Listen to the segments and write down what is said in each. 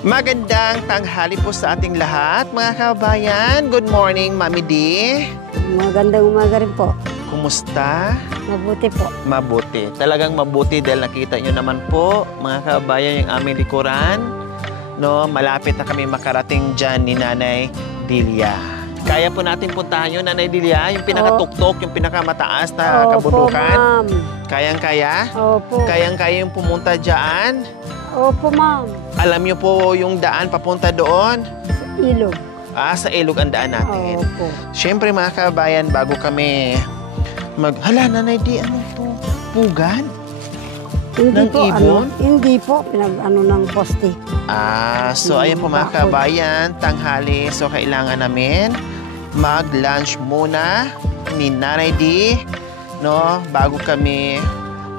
Magandang tanghali po sa ating lahat, mga kabayan. Good morning, Mami D. Magandang umaga rin po. Kumusta? Mabuti po. Mabuti. Talagang mabuti dahil nakita nyo naman po, mga kabayan, yung aming likuran. No, malapit na kami makarating dyan ni Nanay Dilia. Kaya po natin puntahan yun, Nanay Dilia, yung pinakatuktok, yung pinakamataas na kabundukan. Opo, ma'am. Kayang-kaya? Opo. Kayang-kaya yung pumunta dyan? Opo, ma'am. Alam nyo po yung daan papunta doon? Sa ilog. Sa ilog ang daan natin. Opo. Siyempre mga kabayan, bago kami hala, Nanay Di, ano to? Pugan? Hindi Ng po, ibon? hindi po, pinag-ano ng poste. So ayan po mga kabayan, tanghali. So kailangan namin mag-lunch muna ni Nanay Di, no? Bago kami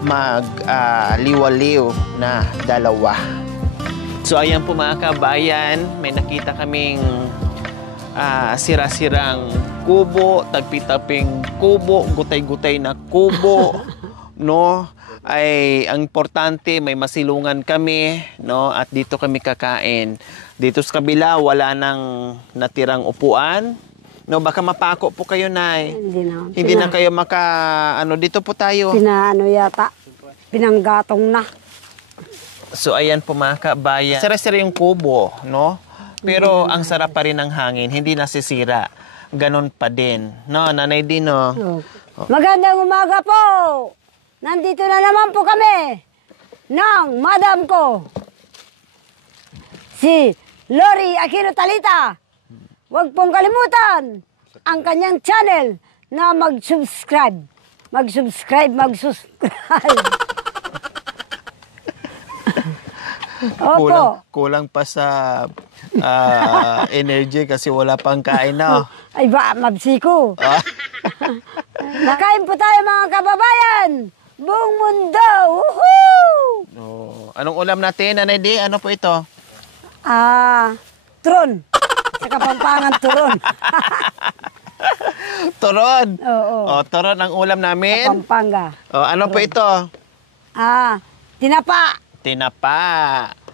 mag-liwaliw na dalawa. So ayan po mga kabayan, may nakita kaming sira-sirang kubo, tagpi-taping kubo, gutay-gutay na kubo, no? Ay ang importante may masilungan kami, no? At dito kami kakain. Dito sa kabila wala nang natirang upuan. No, baka mapako po kayo, Nay. Hindi na. Hindi na kayo dito po tayo. Pinaano yata, pinanggatong na. So ayan po mga kabayan. Sira-sira yung kubo, no? Pero ang sarap pa rin ng hangin, hindi nasisira. Ganon pa din. No, Nanay Dino. Magandang umaga po! Nandito na naman po kami ng madam ko, si Lori Aquino Talita. Huwag pong kalimutan ang kanyang channel na mag-subscribe. Mag-subscribe. Opo. Kulang pa sa energy kasi wala pang kain na. Ay ba, mabsiko. Nakain po tayo mga kababayan. Buong mundo. Woohoo! Anong ulam natin, Nanay Di? Ano po ito? Turon. Sa Kapampangan, turon. Turon. Oo. Turon ang ulam namin. Pampanga. Ano po ito? Tinapa Tinapa.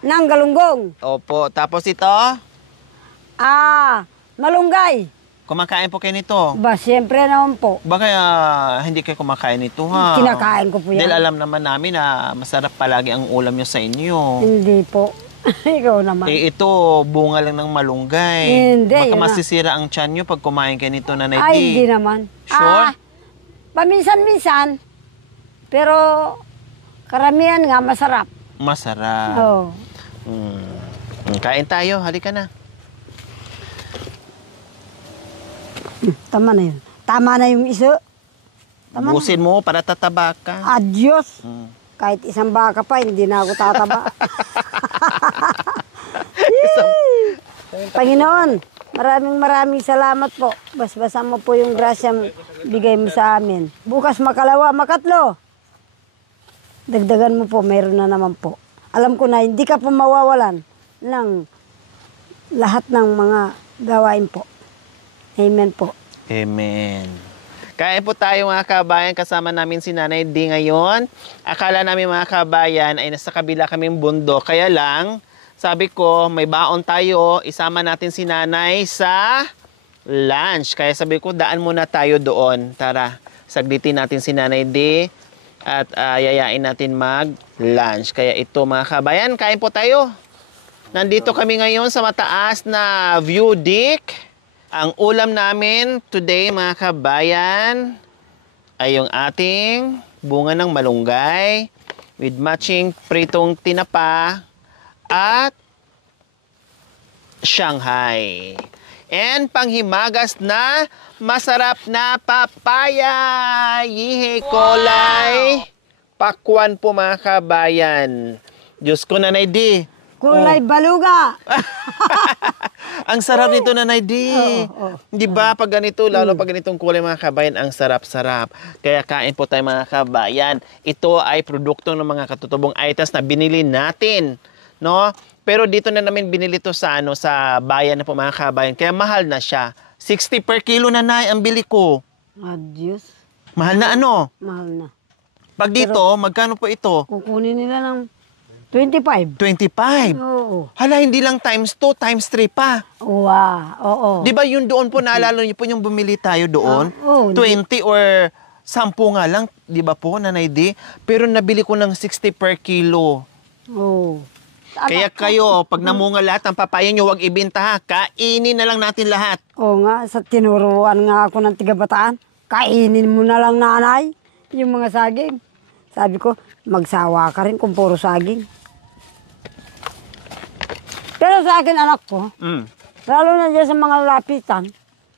ng galunggong. Opo. Tapos ito? Malunggay. Kumakain po kayo nito? Ba, siyempre naman po. Baka hindi kayo kumakain nito, ha? Kinakain ko po yan. Dahil alam naman namin na masarap palagi ang ulam nyo sa inyo. Hindi po. Ikaw naman. Ito, bunga lang ng malunggay. Hindi, Baka yun masisira ang tiyan nyo pag kumain kayo nito, Nanay Di. Ay, hindi naman. Sure? Paminsan-minsan. Pero karamihan nga masarap. Masarap. Oo. Kain tayo, halika na. Tama na yun. Tama na yung iso. Tama Busin mo para tataba ka. Adios. Kahit isang baka pa, hindi na ako tataba. Panginoon, maraming salamat po. Basbasan mo po yung grasyang bigay mo sa amin. Bukas makalawa, makatlo. Dagdagan mo po, meron na naman po. Alam ko na hindi ka po mawawalan ng lahat ng mga gawain po. Amen po. Amen. Kain po tayo mga kabayan, kasama namin si Nanay D ngayon. Akala namin mga kabayan ay nasa kabila kaming bundok. Kaya lang, sabi ko may baon tayo, isama natin si Nanay sa lunch. Kaya sabi ko daan muna tayo doon. Tara, saglitin natin si Nanay D at yayain natin mag-lunch. Kaya ito mga kabayan, kain po tayo. Nandito kami ngayon sa mataas na view deck. Ang ulam namin today mga kabayan ay yung ating bunga ng malunggay with matching pritong tinapa at Shanghai. And panghimagas na masarap na papaya. Yihe kolay. Pakwan po mga kabayan. Diyos ko, Nanay D. Kulay baluga. Ang sarap nito, Nanay D. Di ba? Pag ganito, lalo pag ganitong kulay mga kabayan, ang sarap-sarap. Kaya kain po tayo mga kabayan. Ito ay produkto ng mga katutubong items na binili natin. No? Pero dito na namin binili to sa sa bayan na po mga kabayan. Kaya mahal na siya. 60 per kilo, Nanay, ang bili ko. Adios. Mahal na ano? Mahal na. Pag dito, magkano po ito? Kukunin nila ng 25. 25. Oo. Hala, hindi lang times 2, times 3 pa. Wow, oo. Di ba yun doon po, naalala niyo po yung bumili tayo doon? Oo. 20 or 10 nga lang, di ba po, Nanay D? Pero nabili ko ng 60 per kilo. Oo. Kaya kayo, pag namunga lahat ng papaya nyo, huwag ibenta ha. Kainin na lang natin lahat. Oo nga, sa tinuruan nga ako ng tiga-bataan, kainin mo na lang nanay yung mga saging. Sabi ko, magsawa ka rin kung puro saging. Pero sa akin anak ko, lalo na dyan sa mga lapitan,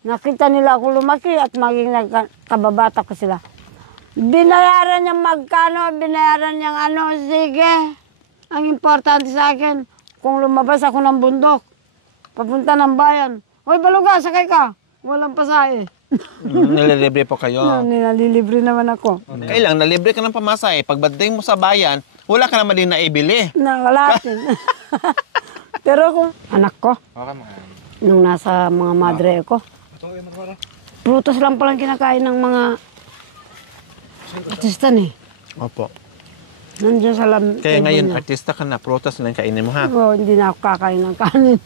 nakita nila ako lumaki at maging nagkababata ko sila. Binayaran niyang magkano, binayaran niyang ano, sige. Ang importante sa akin, kung lumabas ako ng bundok, papunta ng bayan, hoy baluga, sakay ka. Walang pasahe. Nalilibre po kayo. Nalilibre naman ako. Kailang, nalibre ka ng pamasahe. Pag bagdating mo sa bayan, wala ka naman din naibili. Wala din. Pero kung anak ko, nung nasa mga madre ko, prutas lang palang kinakain ng mga artista eh. Opo. Nandiyan sa Kaya ngayon, niya. artista ka na, prutas lang kainin mo ha. Oo, hindi na ako kakain ng kanin.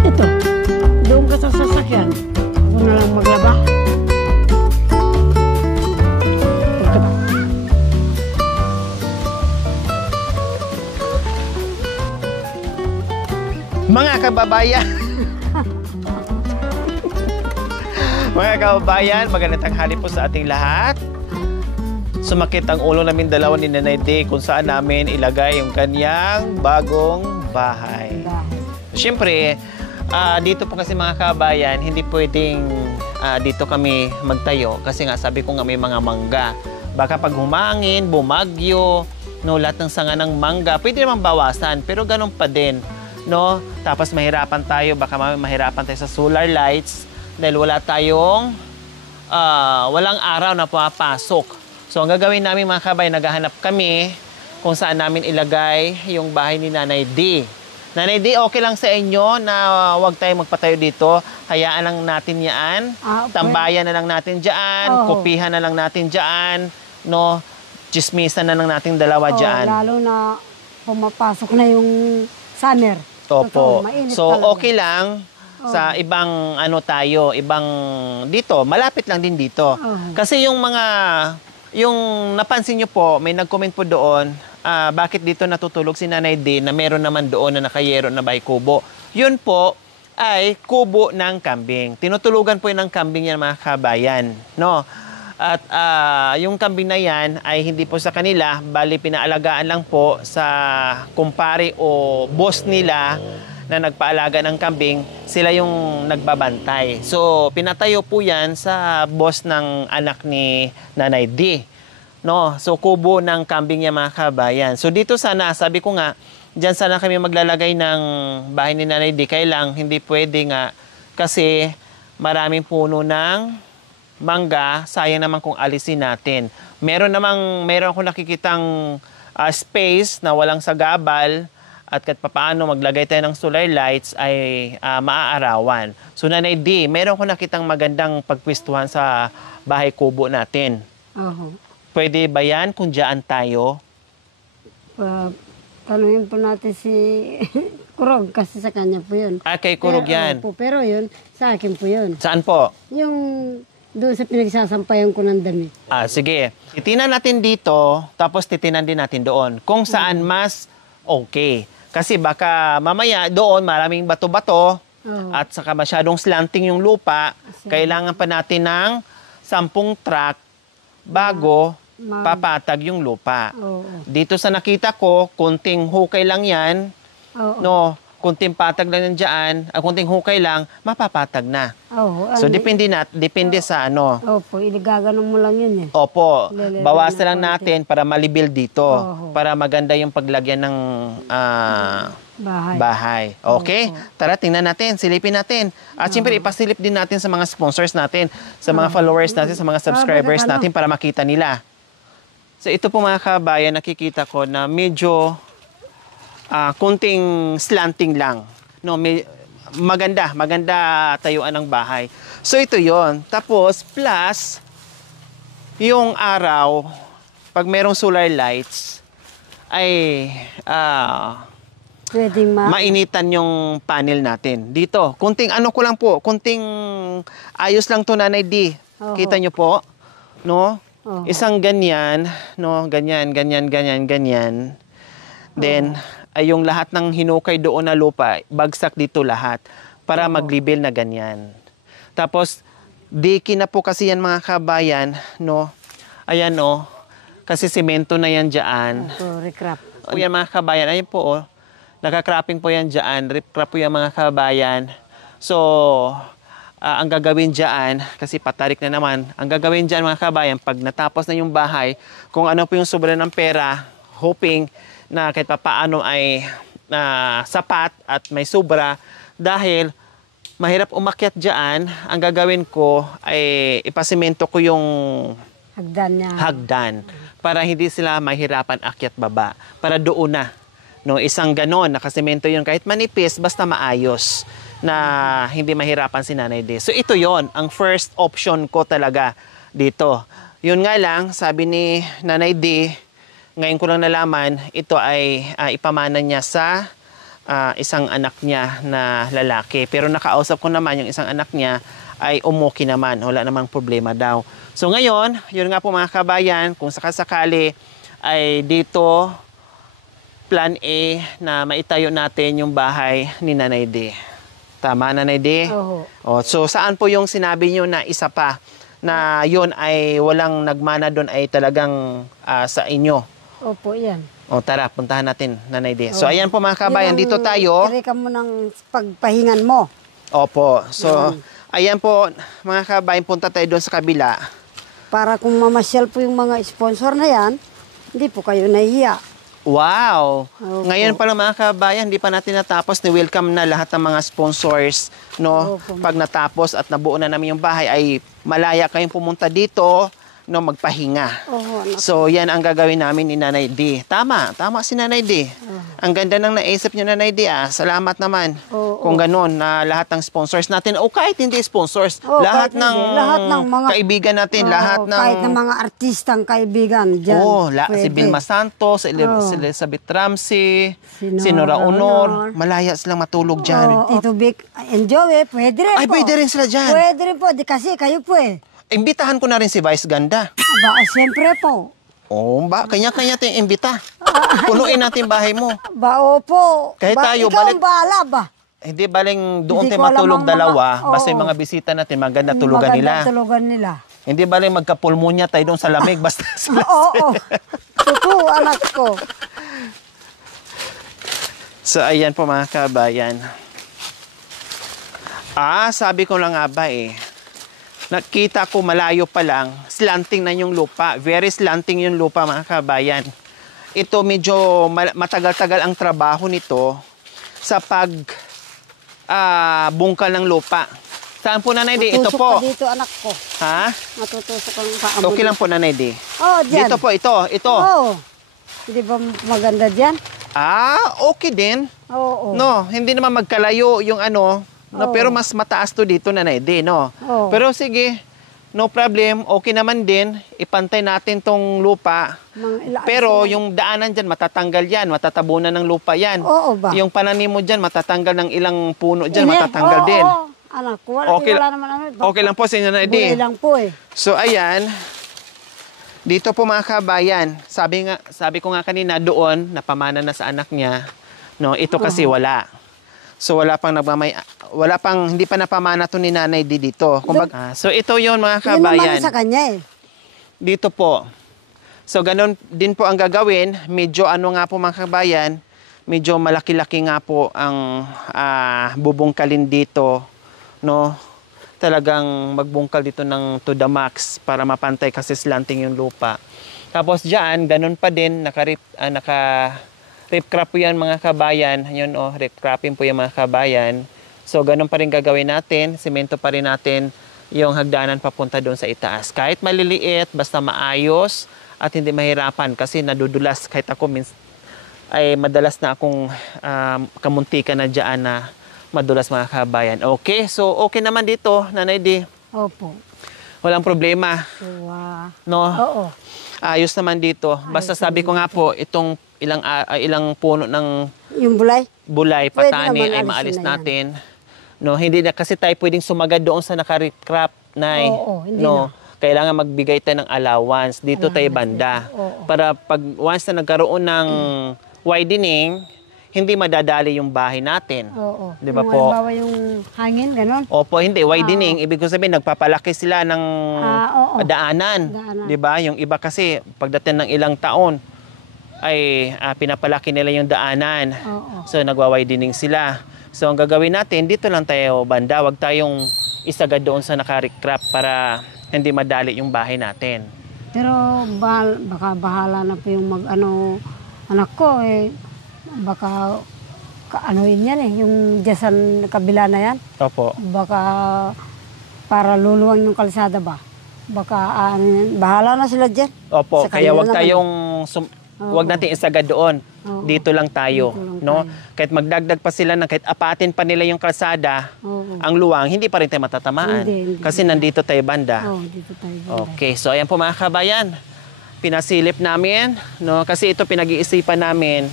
Ito, doon ka sa sasakyan. Ako na lang maglaba. Pagkaba. Mga kababayan! Mga kababayan, magandang tanghali po sa ating lahat. Sumakit ang ulo namin dalawa ni Nanay D kung saan namin ilagay yung kanyang bagong bahay. Siyempre, dito po kasi mga kabayan, hindi pwedeng dito kami magtayo kasi nga sabi ko nga may mga mangga. Baka pag humangin, bumagyo, no, lahat ng sanga ng mangga, pwede naman bawasan, pero ganun pa din. No? Tapos mahirapan tayo, baka mahirapan tayo sa solar lights dahil wala tayong walang araw na pumapasok. So ang gagawin namin mga kabayan, naghahanap kami kung saan namin ilagay yung bahay ni Nanay D. Nanay D, okay lang sa inyo na wag tayong magpatayo dito? Hayaan lang natin yan? Okay. Tambayan na lang natin dyan? Oo. Kopihan na lang natin dyan? No? Chismisan na lang nating dalawa dyan? Lalo na pumapasok na yung summer. Opo. Totoo, mainit So, talaga. okay lang sa ibang ano tayo, ibang dito, malapit lang din dito. Kasi yung mga, yung napansin nyo po, may nag-comment po doon, bakit dito natutulog si Nanay D na meron naman doon na nakayero na bahay kubo. Yun po ay kubo ng kambing. Tinutulugan po yun ng kambing yan mga kabayan. No? At yung kambing na yan ay hindi po sa kanila, bali pinaalagaan lang po sa kumpare o boss nila na nagpaalaga ng kambing, sila yung nagbabantay. So, pinatayo po yan sa boss ng anak ni Nanay D. No? So, kubo ng kambing niya mga kabayan. So, dito sana, sabi ko nga, dyan sana kami maglalagay ng bahay ni Nanay D. Kaya lang, hindi pwede nga kasi maraming puno ng mangga, sayang naman kung alisin natin. Meron akong nakikitang space na walang sagabal at kahit papaano maglagay tayo ng solar lights ay maaarawan. So Nanay D, meron ko nakitang magandang pagpwistuhan sa bahay kubo natin. Pwede ba yan kung dyan tayo? Tanungin po natin si Kurog kasi sa kanya po yun. Kay Kurog yan. Pero yun, sa akin po yun. Saan po? Yung doon sa pinagsasampayan ko ng dami. Sige. Titinan natin dito, tapos titinan din natin doon. Kung saan mas okay. Kasi baka mamaya doon maraming bato-bato at saka masyadong slanting yung lupa, kailangan pa natin ng 10 truck bago papatag yung lupa. Dito sa nakita ko, kunting hukay lang yan. No, kunting patag lang yan dyan, kunting hukay lang, mapapatag na. Oo. So, depende sa ano. Opo, gaganon mo lang yun eh. Opo, Lelevel bawasan na lang konti. natin para malibil dito. Oo. Para maganda yung paglagyan ng bahay. Okay? Tara, tingnan natin, silipin natin. At syempre, ipasilip din natin sa mga sponsors natin, sa mga followers natin, sa mga subscribers natin para makita nila. So, ito po mga kabayan, nakikita ko na medyo kunting slanting lang. No, maganda tayuan ng bahay. So, ito yon. Tapos, plus, yung araw, pag merong solar lights, ay Pwedeng mainitan yung panel natin. Dito, kunting ano ko lang po, kunting ayos lang to, Nanay D. Oho. Kita nyo po, no? Oho. Isang ganyan, no? Ganyan. Then, ay yung lahat ng hinukay doon na lupa, bagsak dito lahat para maglibel na ganyan. Tapos, diki na po kasi yan mga kabayan, no? Ayan, no? Kasi semento na yan dyan. Ito, recrap. O yan mga kabayan, ayun po, oh. Nakakrapping po yan dyan. Rip-crap po yan mga kabayan. So, ang gagawin dyan, kasi patarik na naman, ang gagawin dyan mga kabayan, pag natapos na yung bahay, kung ano po yung sobra ng pera, hoping na kahit papaano ay sapat at may sobra, dahil mahirap umakyat dyan, ang gagawin ko ay ipasimento ko yung Hagdan niya. hagdan para hindi sila mahirapan akyat baba. Para doon na. No, isang ganon, nakasemento yun kahit manipis, basta maayos na hindi mahirapan si Nanay D. So ito yon ang first option ko talaga dito. Yun nga lang, sabi ni Nanay D, ngayon ko lang nalaman, ito ay ipamana niya sa isang anak niya na lalaki. Pero nakausap ko naman yung isang anak niya ay umuki naman. Wala namang problema daw. So ngayon, yun nga po mga kabayan, kung sakasakali ay dito plan A na maitayo natin yung bahay ni Nanay D. Tama, Nanay D? Oo. O, so saan po yung sinabi nyo na isa pa na yun ay walang nagmana doon ay talagang sa inyo? Opo, yan. O tara, puntahan natin, Nanay D. So ayan po mga kabayan, dito tayo. Tiri ka mo ng pagpahingan mo. Opo. So ayan po mga kabayan, punta tayo doon sa kabila. Para kung mamasyal po yung mga sponsor na yan, hindi po kayo nahihiya. Wow! Opo. Ngayon pa lang mga kabayan, hindi pa natin natapos. Ni-welcome na lahat ng mga sponsors. No? Opo. Pag natapos at nabuo na namin yung bahay, ay malaya kayong pumunta dito, no, magpahinga. Oo, anak. So, yan ang gagawin namin ni Nanay D. Tama si Nanay D. Ang ganda ng naisip niyo, Nanay D. Salamat naman. Oo. Kung ganun, na lahat ng sponsors natin, o kahit hindi sponsors, Oo, lahat kahit ng, hindi. Lahat ng mga kaibigan natin, Oo, lahat ng... kahit ng mga artistang kaibigan dyan. si pwede. Vilma Santos, si Oo. Elizabeth Ramsey, Si si Nora Honor. Honor. Malaya silang matulog dyan. Tito Vic, enjoy pwede rin Ay, po. pwede rin sila dyan. Pwede rin po, di kasi kayo po eh. Imbitahan ko na rin si Vice Ganda. Aba, siyempre po. Kanya-kanya tayong imbita. Punuin natin bahay mo. Ba, opo. Kahit tayo, ikaw balik- ang bahala ba? Hindi baling doon Hindi tayo ko alam matulog ang mga- dalawa. Oo. Basta yung mga bisita natin, maganda tulugan Magandang nila. tulugan nila. Hindi baling magkapulmonya tayo doon sa lamig. Basta sila. Oo. Totoo, anak ko. So, ayan po mga kabayan. Sabi ko lang nga ba nakita ko malayo pa lang, slanting na yung lupa. Very slanting yung lupa mga kabayan. Ito medyo matagal-tagal ang trabaho nito sa pag bungkal ng lupa. Saan po, Nanay D? Ito Matusok po. ka dito, anak ko. Ha? Matutusok ang paa mo. Okay lang po, Nanay D. Oh, dyan. Dito po, ito. Oo. Hindi ba maganda dyan? Okay din. Oo. No, hindi naman magkalayo yung ano, no, Oo. pero mas mataas to dito, Nanay D, no. Oo. Pero sige, no problem, okay naman din. Ipantay natin tong lupa. Pero yung daanan dyan, matatanggal yan, matatabunan ng lupa yan. Oo ba? Yung pananim mo dyan, matatanggal ng ilang puno dyan, Ini? matatanggal din. Oo. Anak ko, wala, Okay, wala naman ano. okay lang po sa inyo, Nanay D. Buhay lang po eh. So ayan, dito po mga kabayan, sabi ko nga kanina doon, napamana na sa anak niya, no, ito kasi wala. So wala pang hindi pa napamana to ni Nanay D dito. Kumbaga, so ito 'yon mga Yun naman kabayan. sa kanya eh. Dito po. So ganun din po ang gagawin, medyo ano nga po mga kabayan, medyo malaki-laki nga po ang bubungkalin dito, no? Talagang magbungkal dito ng to the max para mapantay kasi slanting yung lupa. Tapos diyan, ganun pa din, naka-rip crop po yan mga kabayan. Yun rip cropping po yung mga kabayan. So ganun pa rin gagawin natin, semento pa rin natin yung hagdanan papunta doon sa itaas. Kahit maliliit, basta maayos at hindi mahirapan kasi nadudulas. Kahit ako ay madalas na akong kamuntikan na dyan na madulas mga kabayan. Okay, so okay naman dito, Nanay D. Opo. Walang problema. Wow. No? Oo. Ayos naman dito. Basta sabi ko nga po, itong ilang puno ng Yung bulay, Pwede patani naman ay alisin maalis na yan. natin. No, hindi na kasi tayo pwedeng sumagad doon sa naka-crop, Nay. Oo, hindi no. Kailangan magbigay tayo ng allowance. Dito tayo banda. Oo. Para pag once na nagkaroon ng widening, hindi madadali yung bahay natin. Oo. Di ba Yung po? halimbawa yung hangin, gano'n. Opo, hindi. Widening, ibig ko sabihin, nagpapalaki sila ng Oo. daanan. Daanan. Di ba? Yung iba kasi, pagdating ng ilang taon, ay pinapalaki nila yung daanan. Oo. So, nagwa-widening sila. So, ang gagawin natin, dito lang tayo banda. Huwag tayong isagad doon sa naka-recrap para hindi madali yung bahay natin. Pero baka bahala na po yung anak ko baka anuin yan yung dyasan kabila na yan. Opo. Baka para luluwang yung kalsada ba? Baka bahala na sila dyan. Opo, Sa kaya kanila wag naman. tayong wag natin isagad doon. Oo. Dito lang tayo, Dito lang no? tayo. Kahit magdagdag pa sila kahit apatin pa nila yung kalsada, Oo. ang luwang hindi pa rin tayo matatamaan. Hindi. Kasi nandito tayo banda. Oo, dito tayo banda. Okay, so ayan po mga kabayan. Pinasilip namin, no? Kasi ito pinag-iisipan namin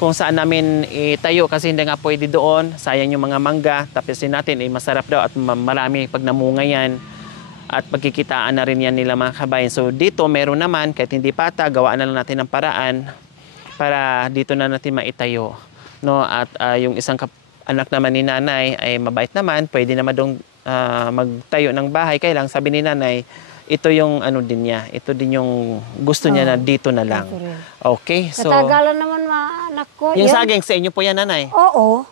kung saan namin itayo kasi hindi nga pwede doon. Sayang yung mga mangga. Tapisin natin, masarap daw at marami pag namunga yan. At pagkikitaan na rin yan nila mga kabayan. So dito meron naman, kahit hindi pata, gawaan na lang natin ng paraan para dito na natin maitayo. No? At yung isang anak naman ni nanay ay mabait naman. Pwede naman dong magtayo ng bahay. Kaya lang sabi ni nanay, ito yung ano din niya. Ito din yung gusto niya na dito na lang. Dito rin. Okay, so... Katagalan naman anak ko. Yung yan. saging sa inyo po yan, nanay? Oo.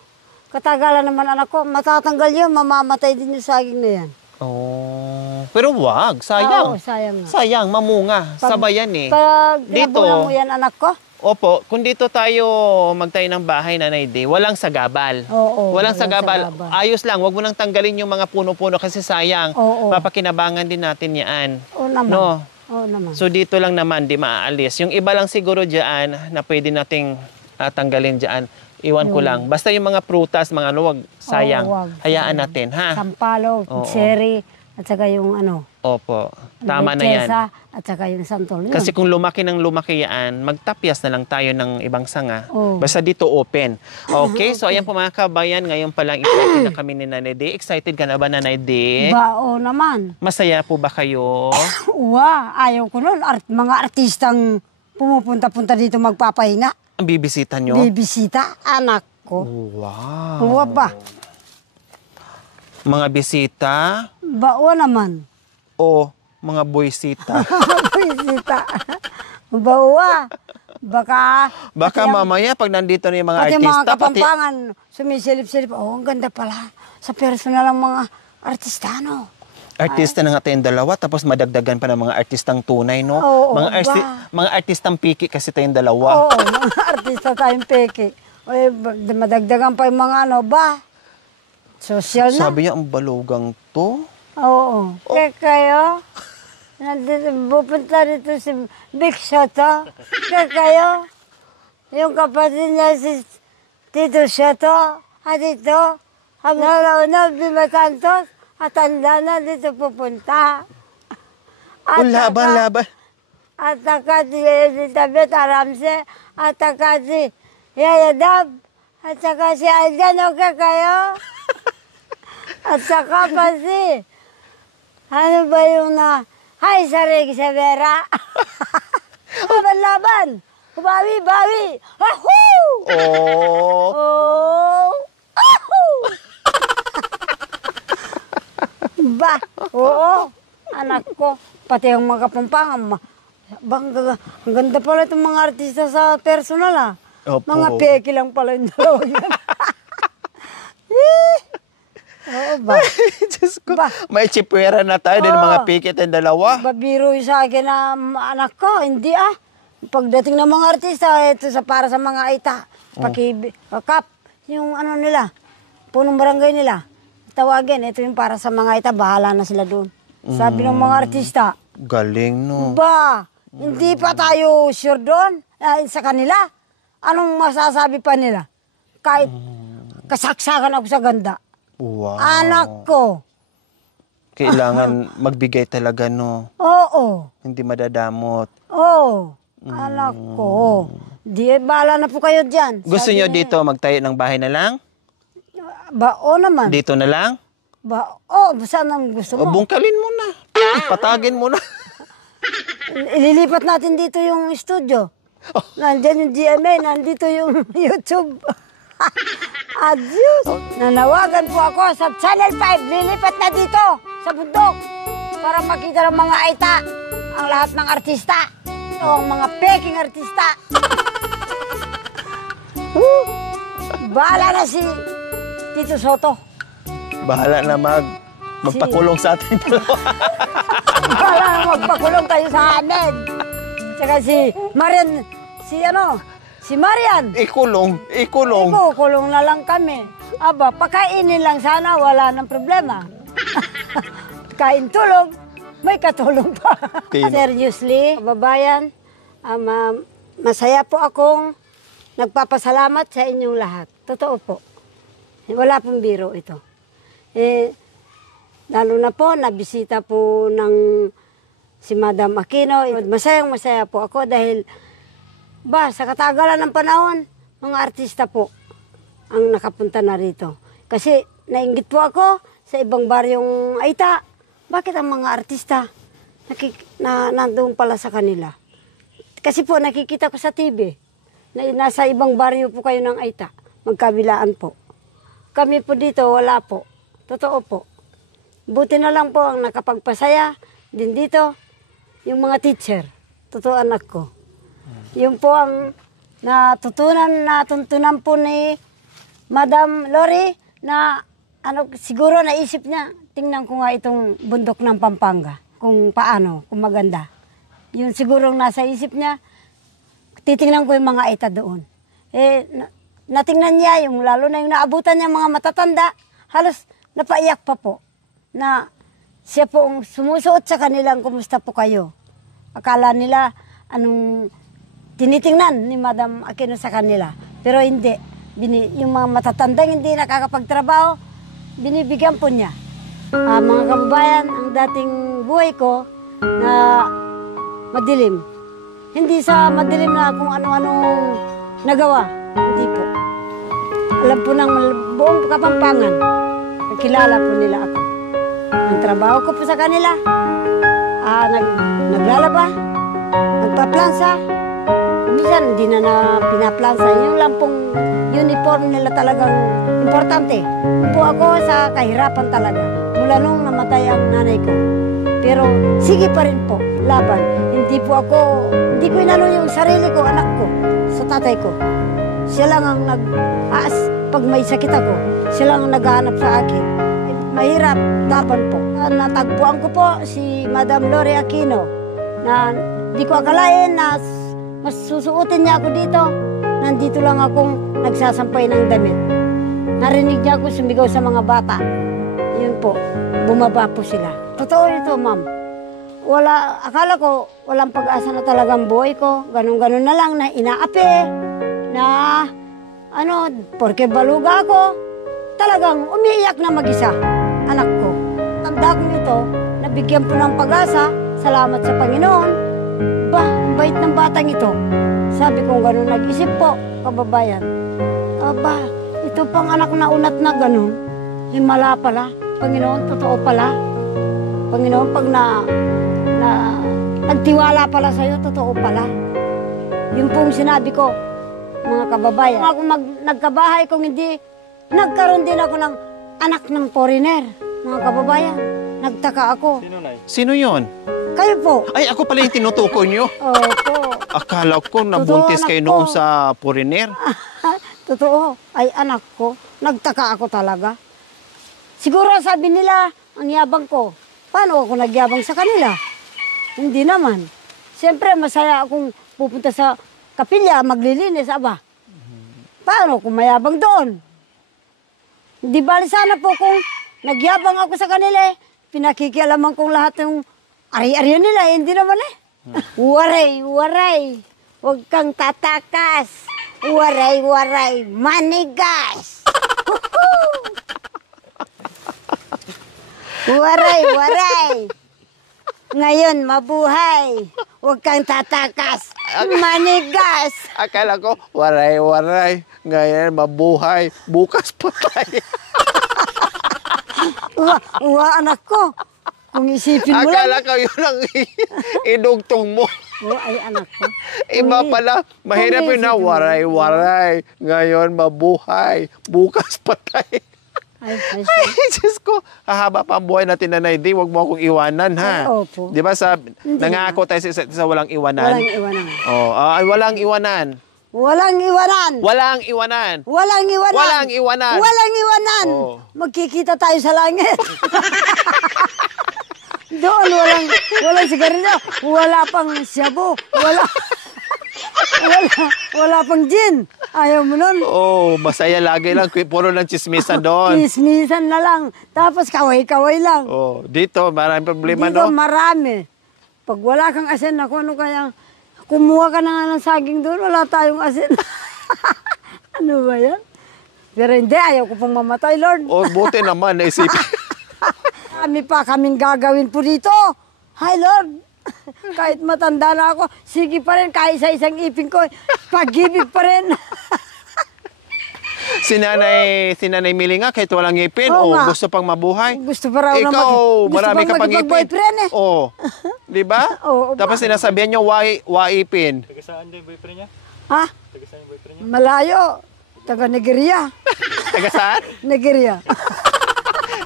Katagalan naman anak ko. Matatanggal yun, mamamatay din yung saging na yan. Oh, pero wag, sayang. Oo, sayang nga. Sayang, mamunga. Sabay yan eh. Pag Dito. dito mo yan anak ko. Opo, kung dito tayo magtayo ng bahay, Nanay D, walang sagabal. Oo, walang walang sagabal. sagabal. Ayos lang, wag mo nang tanggalin yung mga puno-puno kasi sayang. Oo. Mapakinabangan din natin yan. Oo naman. No? Oo naman. So dito lang naman, di maaalis. Yung iba lang siguro dyan na pwede nating tanggalin dyan. Iwan ko lang. Basta yung mga prutas, mga wag, sayang. Oo, wag. Hayaan natin, ha? Sampalo, Oo. cherry, at saka yung Opo, tama na yan. lechesa, at saka yung santol. Yun. Kasi kung lumaki ng lumaki yan, magtapyas na lang tayo ng ibang sanga. Oo. Basta dito open. Okay, so ayan po mga kabayan, ngayon pa lang excited na kami ni Nanay D. Excited ka na ba, Nanay D? Bao naman. Masaya po ba kayo? Uwa, ayaw ko nun. Mga artistang pumupunta-punta dito magpapahinga. Ang bibisita nyo? Bibisita, anak ko. Wow. Uwa ba? Mga bisita Bao naman. o mga boysita? Bibisita. Bawa. Baka Mamaya pag nandito na yung mga pati mga artista, kapampangan, sumisilip-silip. Oh, ang ganda pala. Sa personal ng mga artistano. artista na nga tayong dalawa, tapos madagdagan pa ng mga artistang tunay, no? Oo, mga artistang piki kasi tayong dalawa. Oo, mga artista tayong peke. O, madagdagan pa yung mga social na. Sabi niya, ang balugang to. Oo. Kaya kayo, nandito, pupunta dito si Big Shoto. Kaya kayo, yung kapatid niya si Tito Shoto, dito, na Bima Santos, at tanda na dito pupunta. Laban. At saka si Elizabeth Aramse, at saka si Yaya Dab, at saka si Aljan, okay kayo? At saka pa si, ano ba yung Hi, Sarig Severa. Laban! Bawi! Ahoo! Oh. Oh! Ahoo! Ba? Oo. Anak ko. Pati yung mga kapampangan. Ang ganda pala itong mga artista sa personal Opo. Mga peke lang pala yung dalawa yan. Oo ba? Diyos ko. Ba? May chipwera na tayo din Oo. mga pikit ang dalawa. Babiro yung sa akin na anak ko, hindi ah. Pagdating ng mga artista, ito sa para sa mga aita. Kap, yung ano nila, punong barangay nila. Tawagin, ito yung para sa mga aita, bahala na sila doon. Sabi ng mga artista, Galing, no? ba, hindi pa tayo sure doon sa kanila. Anong masasabi pa nila? Kahit kasaksakan ako sa ganda. Wow. Anak ko. Kailangan magbigay talaga, no? Oo. Hindi madadamot. Oo. Anak ko. Di, bahala na po kayo dyan. Gusto Sabi nyo niya, dito magtayo ng bahay na lang? Ba, naman. Dito na lang? Ba, saan ang gusto O mo? bungkalin mo na. Patagin mo na. Ililipat natin dito yung studio. Nandyan yung GMA, nandito yung YouTube. Adios. Nanawagan po ako sa Channel 5. Lilipat na dito sa bundok para makita ng mga aita ang lahat ng artista o ang mga peking artista. Bahala na si Tito Soto. Bahala na magpakulong sa ating dalawa. Bahala na magpakulong kayo sa amin. Tsaka si Marian, si Marian. Ikulong. Kulong na lang kami. Aba, pakainin lang sana, wala nang problema. Kain tulog, may katulong pa. Seriously, kababayan, masaya po akong nagpapasalamat sa inyong lahat. Totoo po. Wala pong biro ito. Lalo na po, nabisita po ng si Madam Aquino. Masayang-masaya po ako dahil sa katagalan ng panahon, mga artista po ang nakapunta na rito. Kasi nainggit po ako sa ibang baryong Aita. Bakit ang mga artista nandun pala sa kanila? Kasi po nakikita ko sa TV na nasa ibang baryo po kayo ng Aita. Magkabilaan po. Kami po dito, wala po. Totoo po. Buti na lang po ang nakapagpasaya din dito, yung mga teacher. Totoo anak ko. Yun po ang natuntunan po ni Madam Lori na siguro naisip niya, tingnan ko nga itong bundok ng Pampanga, kung paano, kung maganda. Yun siguro nasa isip niya, titingnan ko yung mga Aita doon. Natingnan niya, lalo na yung naabutan niya mga matatanda, halos napaiyak pa po na siya po ang sumusuot sa kanilang kumusta po kayo. Akala nila tinitingnan ni Madam Aquino sa kanila. Pero hindi. Yung mga matatandang hindi nakakapagtrabaho, binibigyan po niya. Mga kababayan, ang dating buhay ko na madilim. Hindi sa madilim na kung ano-anong nagawa. Hindi po. Alam po ng buong Kapampangan. Nakilala po nila ako. Ang trabaho ko po sa kanila, naglalaba, nagpaplansa. Minsan hindi na pinaplansa. Yung lang pong uniform nila talagang importante. Po ako sa kahirapan talaga. Mula nung namatay ang nanay ko. Pero sige pa rin po, laban. Hindi ko inano yung sarili ko, anak ko, sa tatay ko. Siya lang ang pag may sakit ako, siya lang ang naghahanap sa akin. Mahirap, laban po. Natagpuan ko po si Madam Lori Aquino na di ko akalain na mas susuotin niya ako dito. Nandito lang akong nagsasampay ng damit. Narinig niya ako sumigaw sa mga bata. Yun po, bumaba po sila. Totoo ito, ma'am. Akala ko walang pag-asa na talagang buhay ko. Ganun-ganun na lang na inaapi. Na porke baluga ako, talagang umiiyak na mag-isa, anak ko. Tanda ko ito, nabigyan po ng pag-asa, salamat sa Panginoon. Ang bait ng batang ito. Sabi ko ganun, nag-isip po, kababayan. Ito pang anak na unat na ganun. Himala pala, Panginoon, totoo pala. Panginoon, pag nagtiwala pala sa'yo, totoo pala. Yung pong sinabi ko, mga kababayan. Ako nagkabahay kung hindi, nagkaroon din ako ng anak ng foreigner. Mga kababayan, nagtaka ako. Sino yun? Kayo po. Ay, ako pala yung tinutukoy nyo. Opo. Akala ko nabuntis Totoo, kayo anak noon ko. sa foreigner. Totoo. Ay, anak ko. Nagtaka ako talaga. Siguro sabi nila, ang yabang ko. Paano ako nagyabang sa kanila? Hindi naman. Siyempre, masaya akong pupunta sa kapilya, maglilinis, aba. Paano kung mayabang doon? Hindi bali sana po kung nagyabang ako sa kanila eh. Pinakikialaman kong lahat ng ari-arian nila, eh. Hindi naman eh. Waray, waray. Huwag kang tatakas. Waray, waray. Manigas. Waray, waray. Ngayon, mabuhay. Huwag kang tatakas. Manigas. Akala ko, waray-waray. Ngayon, mabuhay. Bukas patay. Uwa, anak ko. Kung isipin mo Akala lang. ko yun ang idugtong mo. Ay, anak ko. Iba pala, mahirap yun na waray-waray. Ngayon, mabuhay. Bukas patay. Ay, Ay, Diyos ko. Hahaba pa ang buhay natin, Nanay Di. Huwag mo akong iwanan, ha? Ay, opo. Di ba Hindi nangako tayo sa isa't isa walang iwanan? walang iwanan. Oh, ay, walang iwanan. Walang iwanan. Walang iwanan. Walang iwanan. Walang iwanan. Walang iwanan. Oo. Magkikita tayo sa langit. Doon, walang sigarilyo. Wala pang shabu. Wala pang gin. Ayaw mo nun. Oh, masaya lagi lang. Puro lang chismisan doon. Kismisan na lang. Tapos kaway-kaway lang. Oh, dito, maraming problema, Dito no? marami. Pag wala kang asin, ako ano kaya, kumuha ka na nga ng saging doon, wala tayong asin. Ano ba yan? Pero hindi, ayaw ko pong mamatay, Lord. Oh, buti naman, naisipin. Kami pa kaming gagawin po dito. Hi, Lord. Kahit matanda na ako, sige pa rin, kahit sa isang ipin ko, pag-ibig pa rin. Si Nanay Mili nga, kahit walang ngipin, Oo nga. gusto pang mabuhay. Gusto pa raw na Ikaw, gusto marami ka pang ngipin. boyfriend eh. Oo. Di ba? Oo, Tapos sinasabihan nyo, waipin. Taga saan din boyfriend niya? Ha? Taga saan yung boyfriend niya? Malayo. Taga Nigeria. Taga saan? Nigeria.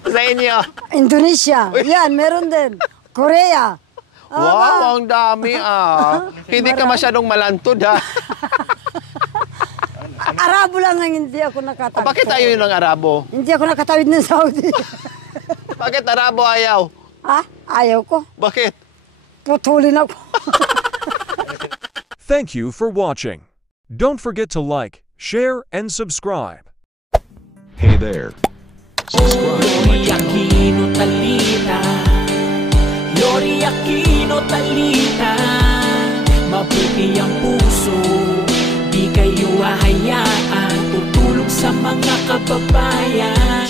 Sa inyo. Indonesia. Yan, meron din. Korea. Wow, ang dami Hindi ka masyadong malantod, ha? Arabo lang ang hindi ako O, nakatawid. bakit ayaw yun ng Arabo? Hindi ako nakatawid ng Saudi. Bakit Arabo ayaw? Ha? Ayaw ko. Bakit? Putulin ako. Thank you for watching. Don't forget to like, share, and subscribe. Hey there. Subscribe to my Lori channel. Aquino Talita, Lori Aquino Talita, mabuti ang puso, di kayo hahayaan, tutulong sa mga kababayan.